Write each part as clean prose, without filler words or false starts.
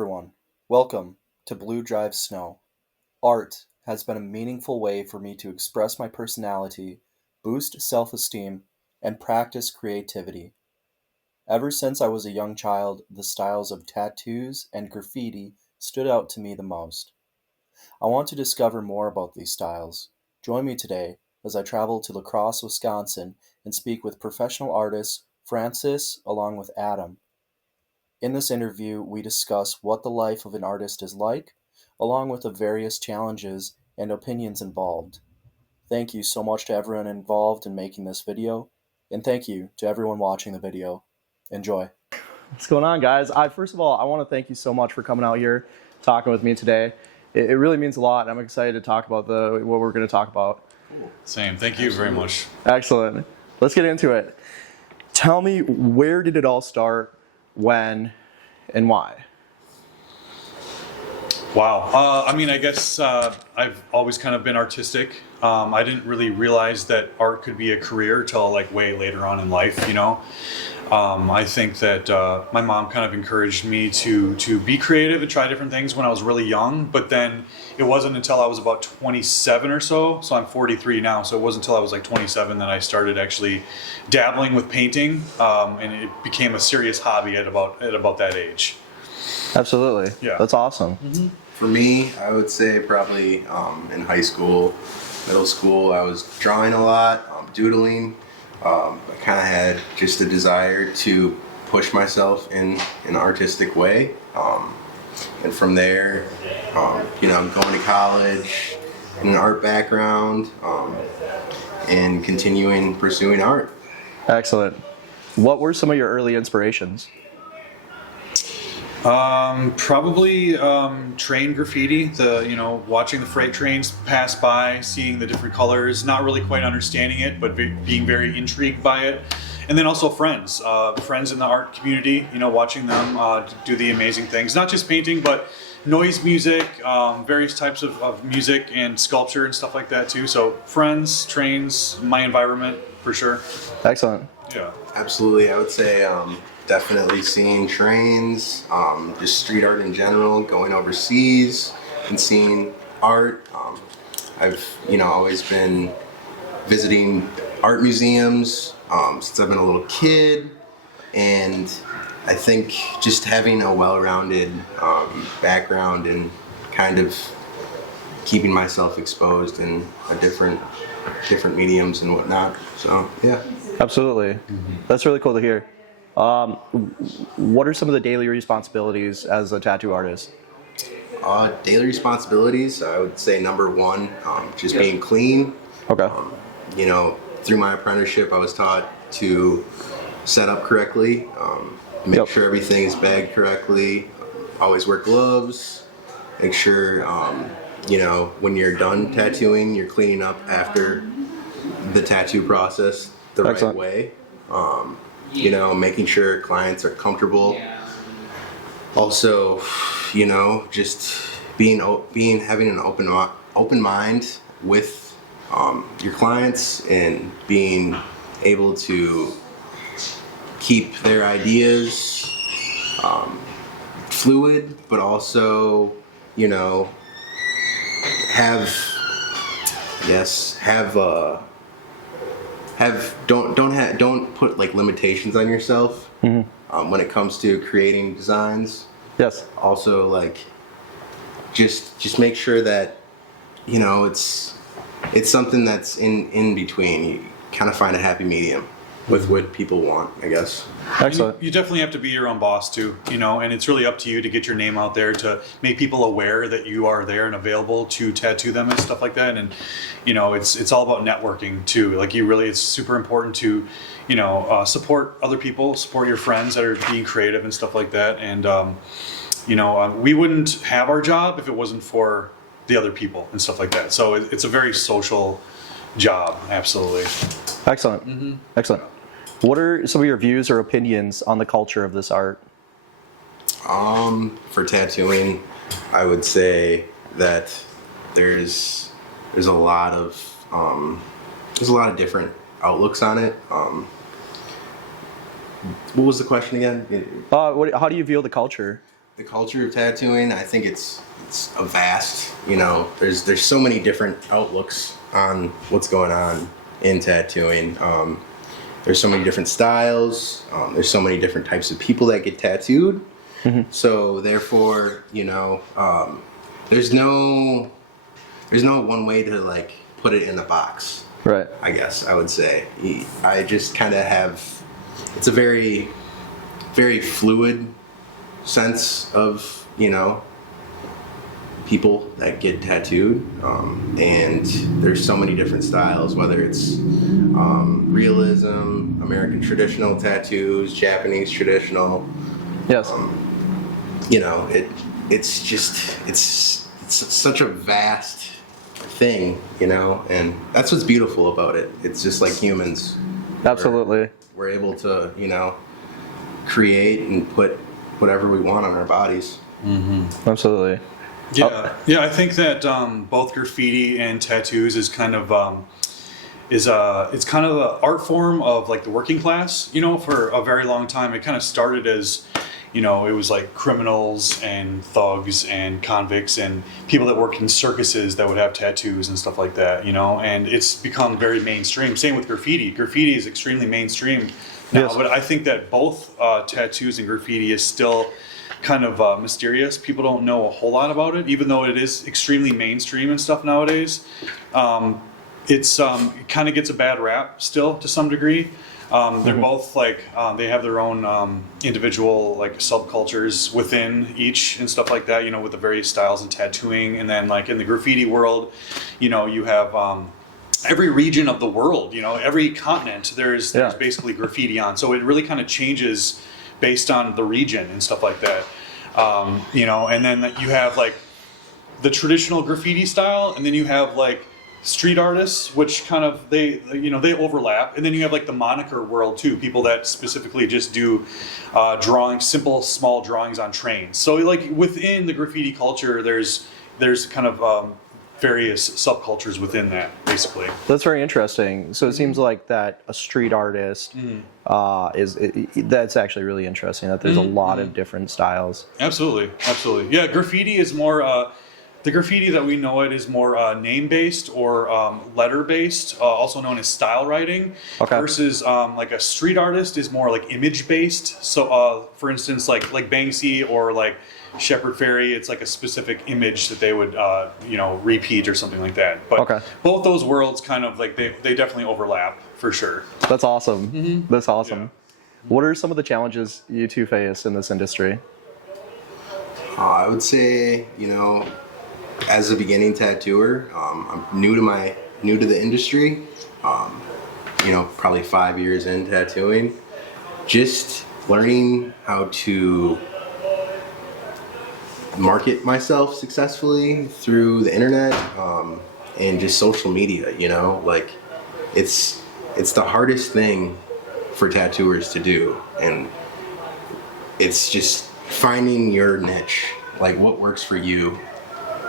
everyone. Welcome to Blue Drive Snow. Art has been a meaningful way for me to express my personality, boost self-esteem, and practice creativity. Ever since I was a young child, the styles of tattoos and graffiti stood out to me the most. I want to discover more about these styles. Join me today as I travel to La Crosse, Wisconsin, and speak with professional artists Francis along with Adam. In this interview, we discuss what the life of an artist is like, along with the various challenges and opinions involved. Thank you so much to everyone involved in making this video, and thank you to everyone watching the video. Enjoy. What's going on, guys? First of all, I want to thank you so much for coming out here, talking with me today. It really means a lot. I'm excited to talk about what we're going to talk about. Same. Thank you very much. Excellent. Let's get into it. Tell me, where did it all start, when, and why? Wow. I guess I've always kind of been artistic. I didn't really realize that art could be a career till like way later on in life, you know. I think that my mom kind of encouraged me to be creative and try different things when I was really young, but then it wasn't until I was about 27 or so I'm 43 now, so it wasn't until I was like 27 that I started actually dabbling with painting, and it became a serious hobby at about that age. Absolutely. Yeah. That's awesome. Mm-hmm. For me, I would say probably in high school, middle school, I was drawing a lot, doodling. I kind of had just a desire to push myself in an artistic way. And from there, going to college in an art background, and continuing pursuing art. Excellent. What were some of your early inspirations? Probably train graffiti, watching the freight trains pass by, seeing the different colors, not really quite understanding it, but being very intrigued by it. And then also friends in the art community, watching them do the amazing things, not just painting, but noise music, various types of music and sculpture and stuff like that too. So friends, trains, my environment for sure. Excellent. Yeah. Absolutely. I would say definitely seeing trains, just street art in general, going overseas and seeing art. I've always been visiting art museums since I've been a little kid, and I think just having a well-rounded background and kind of keeping myself exposed in a different mediums and whatnot. So yeah. Absolutely. Mm-hmm. That's really cool to hear. What are some of the daily responsibilities as a tattoo artist? Daily responsibilities, I would say number one, just being clean. Okay. Through my apprenticeship, I was taught to set up correctly, make sure everything is bagged correctly, always wear gloves, make sure, when you're done tattooing, you're cleaning up after the tattoo process the Excellent. right way. Making sure clients are comfortable. Also, just having an open mind with your clients and being able to keep their ideas fluid, but also, don't put like limitations on yourself when it comes to creating designs. Yes. Also, like just make sure that it's something that's in between. You kind of find a happy medium with what people want, I guess. Excellent. You definitely have to be your own boss too, and it's really up to you to get your name out there, to make people aware that you are there and available to tattoo them and stuff like that. And it's all about networking too. Like it's super important to support other people, support your friends that are being creative and stuff like that. And we wouldn't have our job if it wasn't for the other people and stuff like that. So it's a very social job. Absolutely. Excellent. Mm-hmm. Excellent. What are some of your views or opinions on the culture of this art? For tattooing, I would say that there's a lot of different outlooks on it. What was the question again? How do you view the culture? the culture of tattooing, I think it's a vast, there's so many different outlooks on what's going on in tattooing. There's so many different styles. There's so many different types of people that get tattooed. So therefore, there's no one way to like put it in a box. Right. I guess I would say I just kind of have. It's a very, very fluid sense of people that get tattooed, and there's so many different styles, whether it's realism, American traditional tattoos, Japanese traditional. Yes. It's such a vast thing, and that's what's beautiful about it. It's just like humans. Absolutely. We're able to, create and put whatever we want on our bodies. Absolutely. Yeah, I think that both graffiti and tattoos is kind of it's kind of an art form of like the working class. For a very long time, it kind of started as it was like criminals and thugs and convicts and people that worked in circuses that would have tattoos and stuff like that. And it's become very mainstream. Same with graffiti. Graffiti is extremely mainstream now, Yes. but I think that both tattoos and graffiti is still kind of mysterious. People don't know a whole lot about it, even though it is extremely mainstream and stuff nowadays. It kind of gets a bad rap still to some degree. They're both like they have their own individual like subcultures within each and stuff like that. With the various styles of tattooing, and then like in the graffiti world, you have every region of the world. Every continent. There's basically graffiti on. So it really kind of changes based on the region and stuff like that. And then you have like the traditional graffiti style, and then you have like street artists, which kind of they overlap, and then you have like the moniker world too, people that specifically just do simple small drawings on trains. So like within the graffiti culture, there's kind of various subcultures within that, basically. That's very interesting. So it seems like that a street artist that's actually really interesting, that there's a lot of different styles. Absolutely. Yeah, graffiti is more the graffiti that we know it is more name-based or letter-based, also known as style writing, versus like a street artist is more like image-based. So for instance, like Banksy or like Shepard Fairey, it's like a specific image that they would repeat or something like that. But both those worlds kind of like they definitely overlap for sure. That's awesome. That's awesome. Yeah. What are some of the challenges you two face in this industry? I would say, as a beginning tattooer, I'm new to the industry. Probably 5 years in tattooing, just learning how to market myself successfully through the internet and just social media. Like it's the hardest thing for tattooers to do, and it's just finding your niche, like what works for you,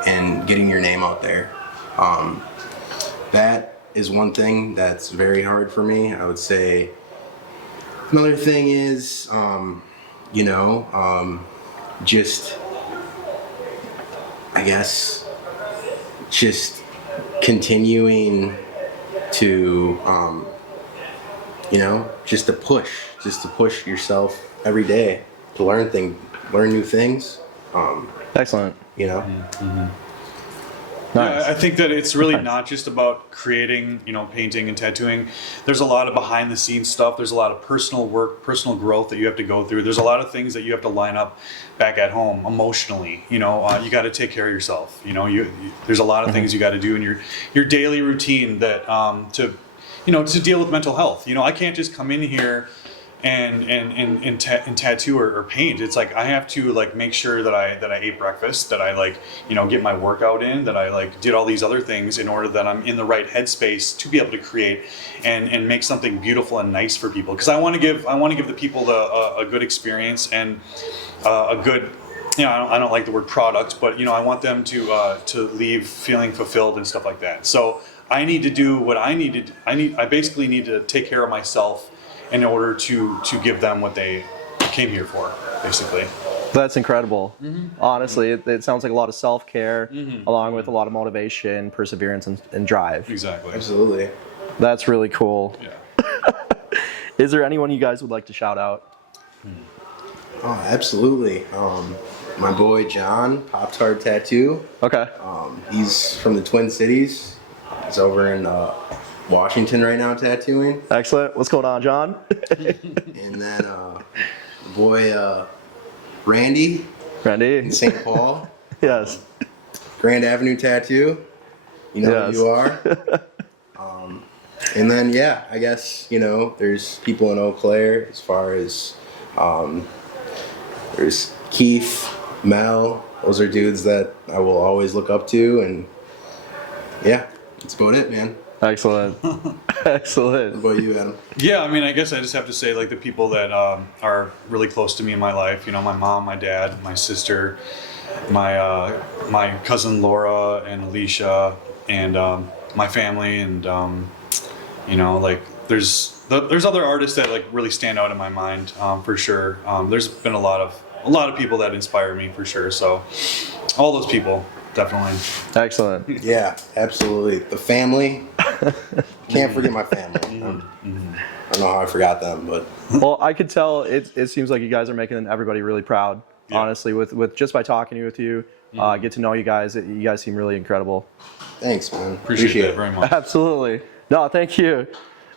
and getting your name out there. That is one thing that's very hard for me. I would say another thing is just I guess just continuing to just to push yourself every day to learn new things. Excellent. Nice. Yeah, I think that it's really not just about creating, painting and tattooing. There's a lot of behind the scenes stuff. There's a lot of personal work, personal growth that you have to go through. There's a lot of things that you have to line up back at home emotionally. You got to take care of yourself. There's a lot of things you got to do in your daily routine that to deal with mental health. I can't just come in here and tattoo or paint. It's like I have to like make sure that I ate breakfast, that I get my workout in, that I did all these other things in order that I'm in the right headspace to be able to create and make something beautiful and nice for people. Because I want to give the people a good experience and a good. I don't like the word product, but I want them to leave feeling fulfilled and stuff like that. So I need to do what I needed. I basically need to take care of myself in order to give them what they came here for, basically. That's incredible. Honestly, it sounds like a lot of self-care, along with a lot of motivation, perseverance, and drive. Exactly. Absolutely. That's really cool. Yeah. Is there anyone you guys would like to shout out? Oh, absolutely. My boy John, Pop Tart Tattoo. Okay. He's from the Twin Cities. He's over in Washington right now tattooing. Excellent. What's going on, John? And then boy Randy Randy. in St. Paul. Yes. Grand Avenue Tattoo. You know Yes. who you are. And then, yeah, I guess, there's people in Eau Claire as far as there's Keith, Mel. Those are dudes that I will always look up to. And yeah, that's about it, man. Excellent. Excellent. What about you, Adam? Yeah, I mean, I guess I just have to say, like, the people that are really close to me in my life. You know, my mom, my dad, my sister, my cousin Laura and Alicia, and my family, and like there's other artists that like really stand out in my mind for sure. There's been a lot of people that inspire me for sure. So all those people. Definitely. Excellent. Yeah, absolutely. The family. Can't forget my family. I don't know how I forgot them, but Well, I could tell it seems like you guys are making everybody really proud. Yeah. Honestly, with just by talking with you, get to know you guys. You guys seem really incredible. thanks, man. Appreciate that very much. Absolutely. No, thank you.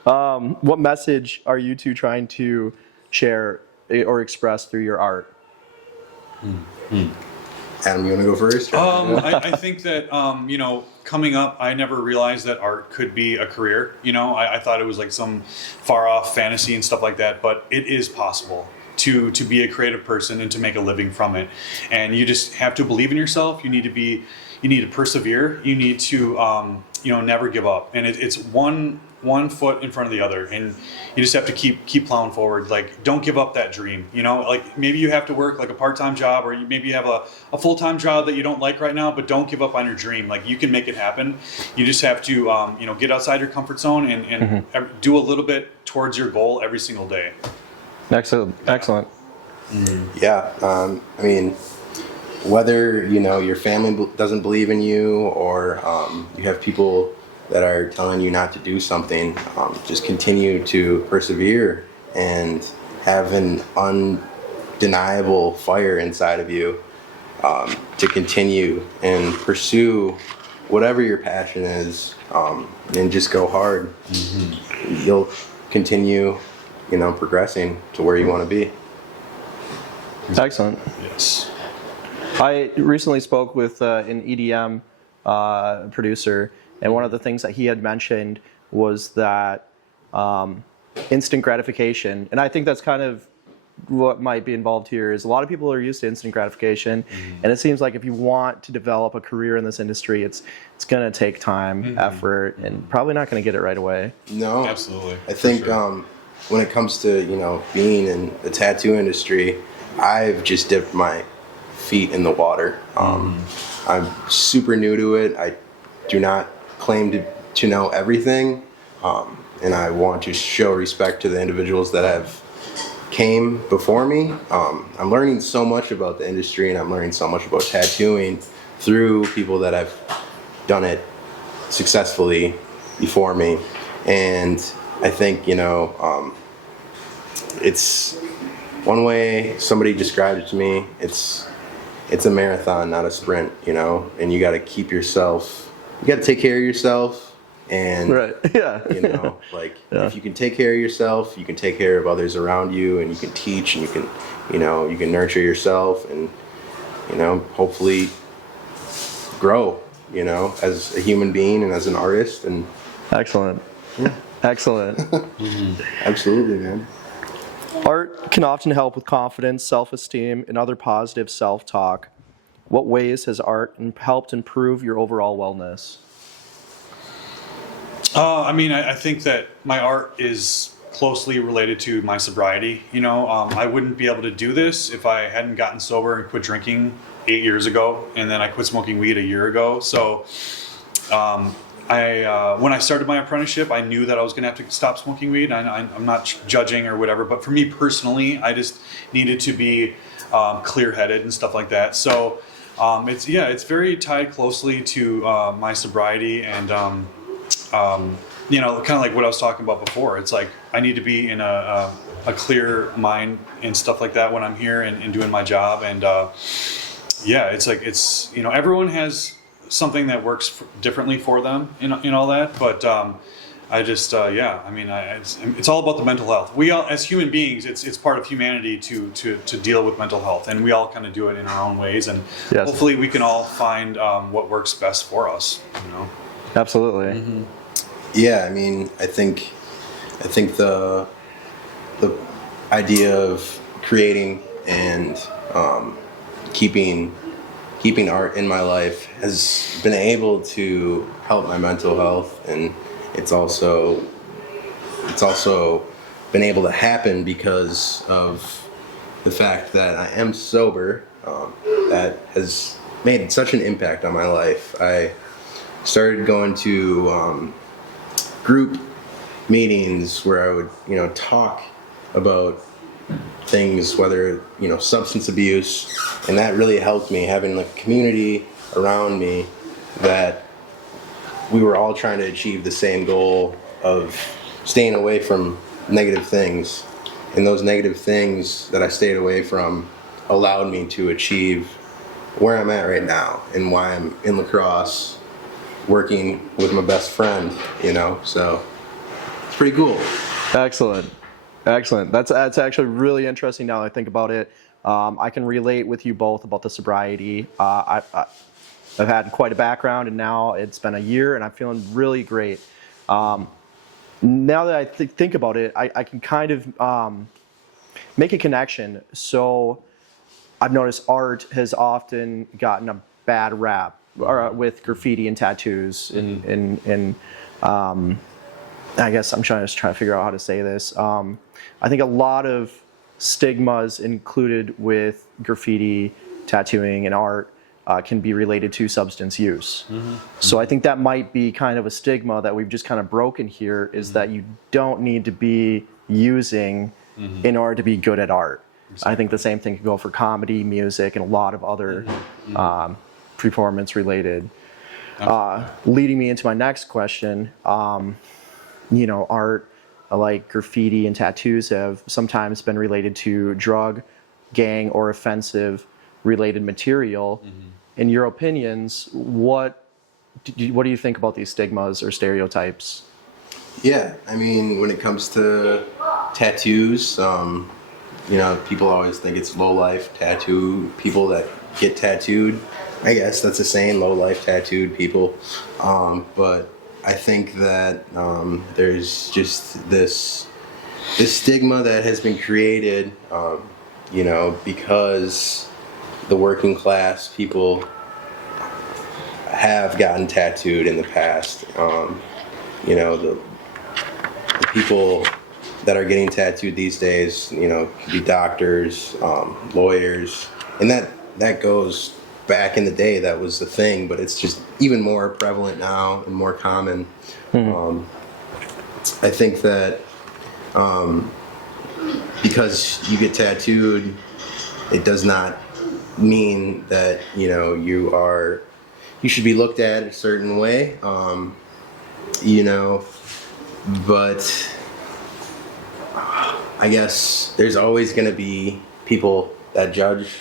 What message are you two trying to share or express through your art? Adam, you want to go first? I think that coming up, I never realized that art could be a career. I thought it was like some far off fantasy and stuff like that, but it is possible to be a creative person and to make a living from it. And you just have to believe in yourself. You need to persevere. You need to never give up. And it's one foot in front of the other, and you just have to keep plowing forward. Like, don't give up that dream. Like maybe you have to work like a part-time job, or maybe you have a full-time job that you don't like right now, but don't give up on your dream. Like, you can make it happen. You just have to get outside your comfort zone and do a little bit towards your goal every single day. Excellent. Excellent. Yeah, I mean, whether your family doesn't believe in you, or you have people that are telling you not to do something, just continue to persevere and have an undeniable fire inside of you to continue and pursue whatever your passion is, and just go hard. You'll continue progressing to where you want to be. Excellent. Yes. I recently spoke with an EDM producer, and one of the things that he had mentioned was that instant gratification. And I think that's kind of what might be involved here. Is a lot of people are used to instant gratification, and it seems like if you want to develop a career in this industry, it's going to take time, effort, and probably not going to get it right away. No, Absolutely. I think For when it comes to being in the tattoo industry, I've just dipped my feet in the water. I'm super new to it. I do not claim to know everything, and I want to show respect to the individuals that have came before me. I'm learning so much about the industry, and I'm learning so much about tattooing through people that have done it successfully before me. And I think it's one way somebody described it to me. It's a marathon, not a sprint. And you got to keep yourself. You got to take care of yourself, and Right. Yeah. If you can take care of yourself, you can take care of others around you, and you can teach, and you can nurture yourself, and hopefully grow, as a human being and as an artist. And Excellent. Excellent. absolutely, man. Art can often help with confidence, self-esteem, and other positive self-talk. What ways has art helped improve your overall wellness? I think that my art is closely related to my sobriety. I wouldn't be able to do this if I hadn't gotten sober and quit drinking 8 years ago, and then I quit smoking weed a year ago. So when I started my apprenticeship, I knew that I was going to have to stop smoking weed. I'm not judging or whatever, but for me personally, I just needed to be clear-headed and stuff like that. So it's very tied closely to my sobriety and kind of like what I was talking about before. It's like I need to be in a clear mind and stuff like that when I'm here and doing my job. And it's like everyone has something that works differently for them in all that. But I just it's all about the mental health. We all, as human beings, it's part of humanity to deal with mental health, and we all kind of do it in our own ways. And Yes. hopefully we can all find what works best for us. Absolutely. Mm-hmm. Yeah, I mean, I think the idea of creating and keeping art in my life has been able to help my mental health, and it's also been able to happen because of the fact that I am sober. That has made such an impact on my life. I started going to group meetings where I would, talk about things, whether, substance abuse, and that really helped me, having a community around me that we were all trying to achieve the same goal of staying away from negative things. And those negative things that I stayed away from allowed me to achieve where I'm at right now and why I'm in lacrosse working with my best friend, so it's pretty cool. Excellent. That's actually really interesting now that I think about it. I can relate with you both about the sobriety. I've had quite a background, and now it's been a year, and I'm feeling really great. Now that I think about it, I can kind of make a connection. So I've noticed art has often gotten a bad rap with graffiti and tattoos, and I guess I'm trying to figure out how to say this. I think a lot of stigmas included with graffiti, tattooing, and art can be related to substance use. Mm-hmm. So I think that might be kind of a stigma that we've just kind of broken here, is that you don't need to be using in order to be good at art. Exactly. I think the same thing can go for comedy, music, and a lot of other performance related. Leading me into my next question, art like graffiti and tattoos have sometimes been related to drug, gang, or offensive related material. In your opinions, what do you think about these stigmas or stereotypes? Yeah, I mean, when it comes to tattoos, people always think it's low life tattoo people that get tattooed. I guess that's a saying, low life tattooed people. But I think that there's just this stigma that has been created, because the working class people have gotten tattooed in the past. The people that are getting tattooed these days, could be doctors, lawyers, and that goes back in the day. That was the thing, but it's just even more prevalent now and more common. I think that because you get tattooed, it does not mean that you should be looked at a certain way, but I guess there's always going to be people that judge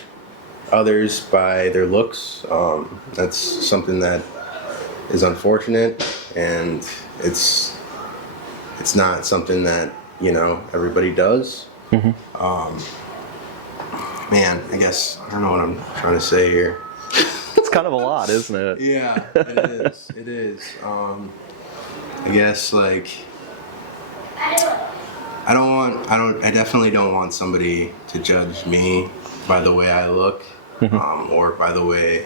others by their looks. That's something that is unfortunate, and it's not something that everybody does. Man, I guess I don't know what I'm trying to say here. It's kind of a lot, isn't it? Yeah, it is. I guess I definitely don't want somebody to judge me by the way I look, or by the way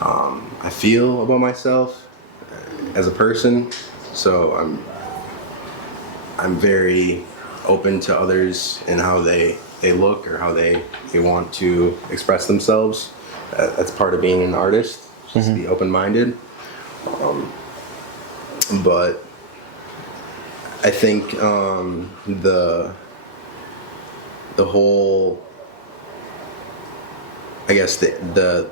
I feel about myself as a person. So I'm very open to others and how they look or how they want to express themselves. That's part of being an artist, just to be open-minded. But I think the whole I guess the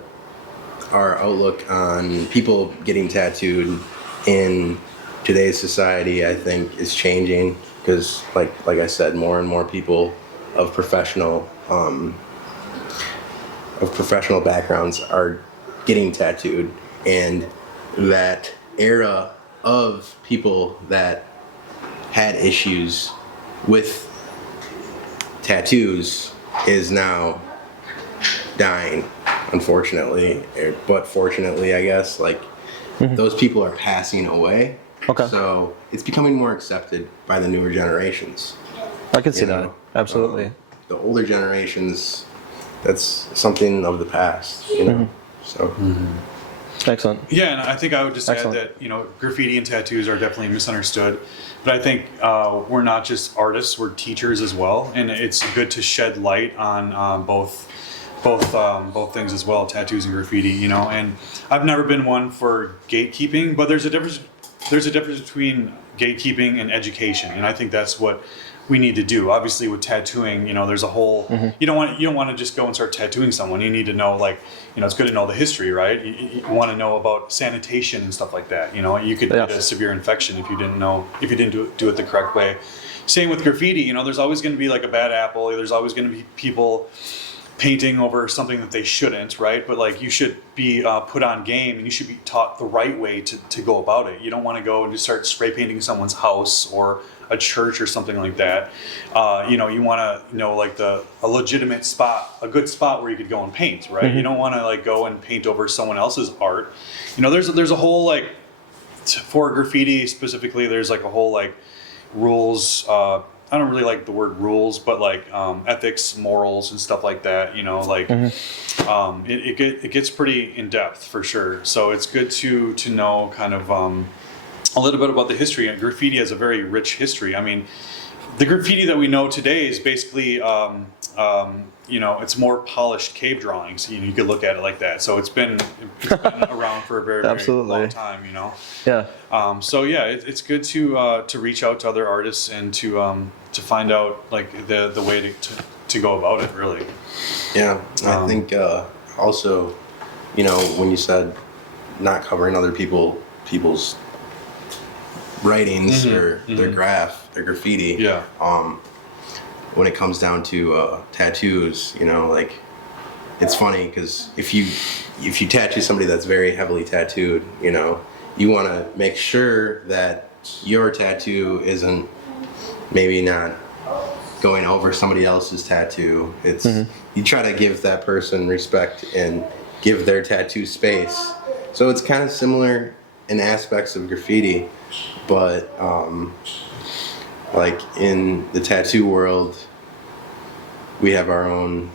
our outlook on people getting tattooed in today's society, I think, is changing because, like I said, more and more people of professional backgrounds are getting tattooed, and that era of people that had issues with tattoos is now dying, unfortunately, but fortunately, I guess, like, those people are passing away. Okay. So it's becoming more accepted by the newer generations. I can see You that. know? Absolutely. The older generations, that's something of the past, you know. So Excellent. Yeah, and I think I would just Excellent. add that graffiti and tattoos are definitely misunderstood, but I think we're not just artists; we're teachers as well, and it's good to shed light on both things as well, tattoos and graffiti. And I've never been one for gatekeeping, but there's a difference. There's a difference between gatekeeping and education, and I think that's what we need to do. Obviously, with tattooing, there's a whole. You don't want to just go and start tattooing someone. You need to know, it's good to know the history, right? You want to know about sanitation and stuff like that. You could get a severe infection if you didn't do it the correct way. Same with graffiti. There's always going to be like a bad apple. There's always going to be people painting over something that they shouldn't, right? But you should be put on game, and you should be taught the right way to go about it. You don't want to go and just start spray painting someone's house or a church or something like that. You want to know a legitimate spot, a good spot where you could go and paint, right? You don't want to go and paint over someone else's art. There's a whole for graffiti specifically. There's a whole rules. I don't really like the word rules, but ethics, morals, and stuff like that. It gets pretty in depth for sure. So it's good to know kind of a little bit about the history. And graffiti has a very rich history. I mean, the graffiti that we know today is basically it's more polished cave drawings. You could look at it like that. So it's been around for a very, very long time. Yeah. So yeah, it's good to reach out to other artists and to find out the way to go about it, really. yeah, I think also, when you said not covering other people's writings or their graffiti. Yeah. When it comes down to tattoos, it's funny because if you tattoo somebody that's very heavily tattooed, you want to make sure that your tattoo isn't maybe not going over somebody else's tattoo. It's you try to give that person respect and give their tattoo space. So it's kind of similar in aspects of graffiti, but in the tattoo world, we have our own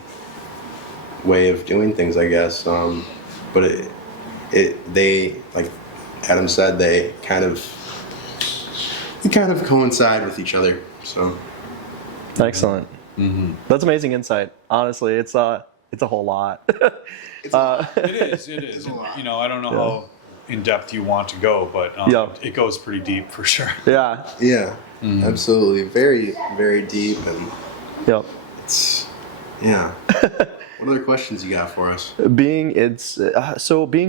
way of doing things, I guess. But they, like Adam said, they kind of coincide with each other. So Excellent. That's amazing insight. Honestly, it's a whole lot. It is. And, I don't know how in depth you want to go, but it goes pretty deep for sure. Yeah. Yeah, absolutely. Very, very deep. And Yep. it's, yeah. What other questions you got for us? Being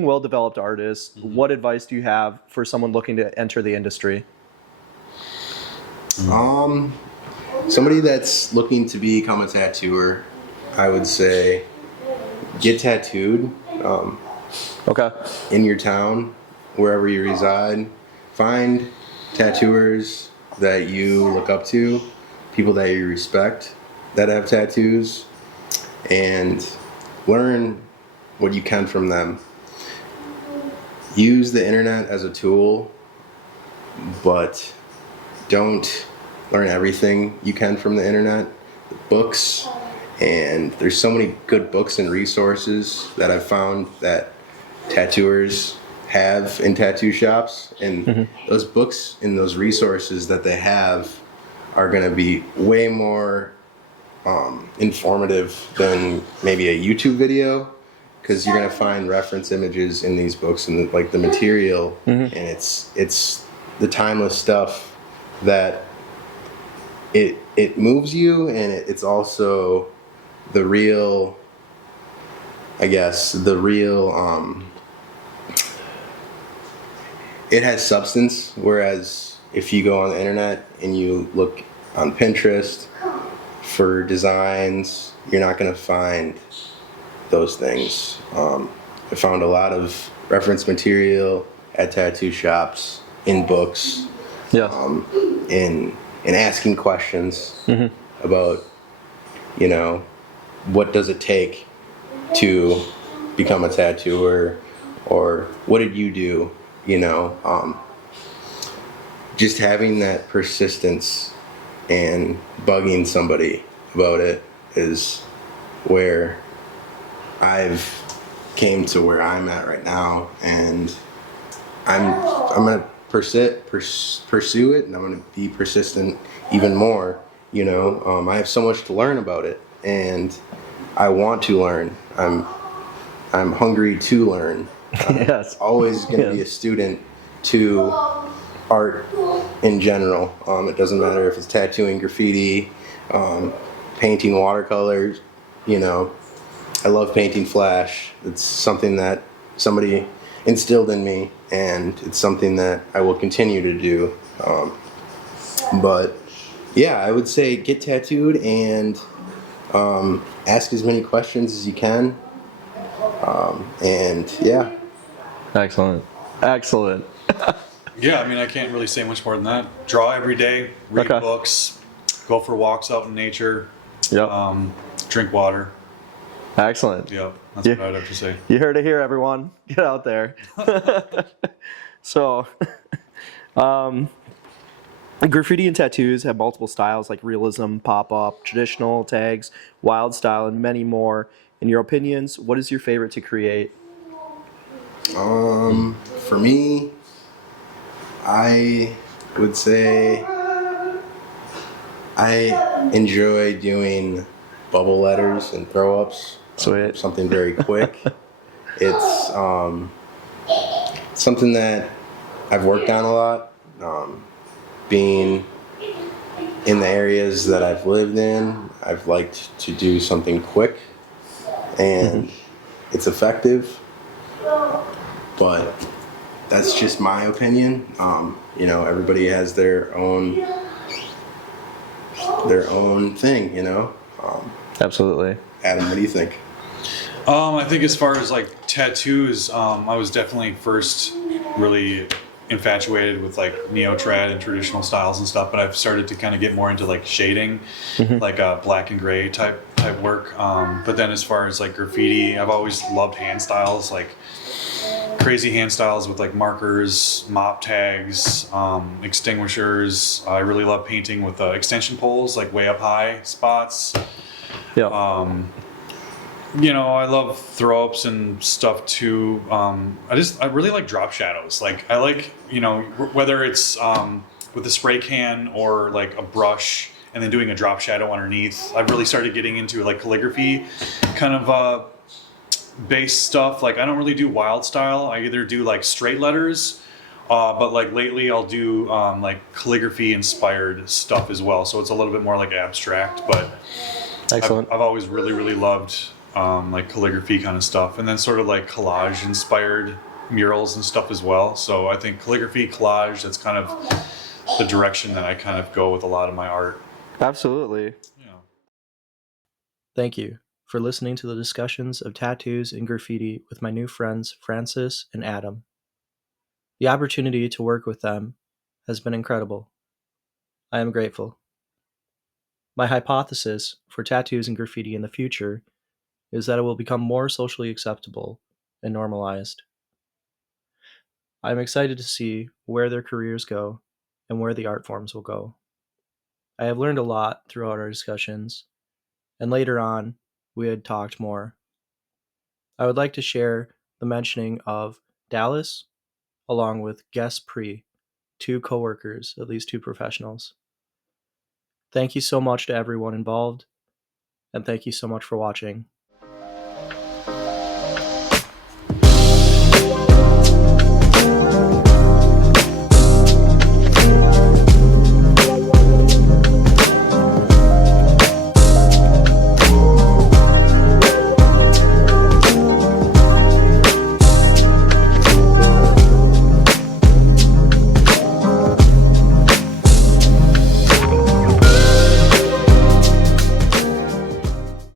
well-developed artists, what advice do you have for someone looking to enter the industry? Somebody that's looking to become a tattooer, I would say get tattooed Okay. in your town, wherever you reside. Find tattooers that you look up to, people that you respect that have tattoos, and learn what you can from them. Use the internet as a tool, but don't learn everything you can from the internet. Books, and there's so many good books and resources that I've found that tattooers have in tattoo shops, and those books and those resources that they have are going to be way more informative than maybe a YouTube video, because you're going to find reference images in these books and the material, and it's the timeless stuff that it moves you, and it's also the real I guess the real it has substance. Whereas if you go on the internet and you look on Pinterest for designs, you're not going to find those things. I found a lot of reference material at tattoo shops, in books, Yeah. in asking questions about, you know, what does it take to become a tattooer, or what did you do, you know? Just having that persistence and bugging somebody about it is where I've came to where I'm at right now, and I'm gonna pursue it, and I'm gonna be persistent even more. You know, I have so much to learn about it, and I want to learn. I'm hungry to learn. Yes. Always gonna be a Yes. student to art in general. It doesn't matter if it's tattooing, graffiti, painting watercolors. You know, I love painting flash. It's something that somebody instilled in me, and it's something that I will continue to do. But yeah, I would say get tattooed and ask as many questions as you can. And yeah, Excellent. Excellent. Yeah, I mean, I can't really say much more than that. Draw every day, read Okay. books, go for walks out in nature, Yep. drink water. Excellent. Yep, that's Yeah. what I'd have to say. You heard it here, everyone. Get out there. So, graffiti and tattoos have multiple styles like realism, pop-up, traditional, tags, wild style, and many more. In your opinions, what is your favorite to create? for me, I would say I enjoy doing bubble letters and throw ups. Sweet. Something very quick. It's something that I've worked on a lot. Being in the areas that I've lived in, I've liked to do something quick, and it's effective. But that's just my opinion. You know, everybody has their own thing. You know, Absolutely. Adam, what do you think? I think as far as like tattoos, I was definitely first really infatuated with like neo-trad and traditional styles and stuff, but I've started to kind of get more into like shading, like black and gray type work. But then as far as like graffiti, I've always loved hand styles, like crazy hand styles with like markers, mop tags, extinguishers. I really love painting with extension poles, like way up high spots. Yeah. You know, I love throw ups and stuff too. I really like drop shadows. Like I like, you know, whether it's with a spray can or like a brush and then doing a drop shadow underneath. I've really started getting into like calligraphy kind of base stuff. Like I don't really do wild style. I either do like straight letters, but like lately I'll do like calligraphy inspired stuff as well. So it's a little bit more like abstract, but Excellent. I've always really loved like calligraphy kind of stuff, and then sort of like collage inspired murals and stuff as well. So I think calligraphy, collage, that's kind of the direction that I kind of go with a lot of my art. Absolutely. You know. Thank you for listening to the discussions of tattoos and graffiti with my new friends Francis and Adam. The opportunity to work with them has been incredible. I am grateful. My hypothesis for tattoos and graffiti in the future is that it will become more socially acceptable and normalized. I am excited to see where their careers go and where the art forms will go. I have learned a lot throughout our discussions, and later on, we had talked more. I would like to share the mentioning of Dallas, along with Guest Pre, two coworkers, at least two professionals. Thank you so much to everyone involved, and thank you so much for watching.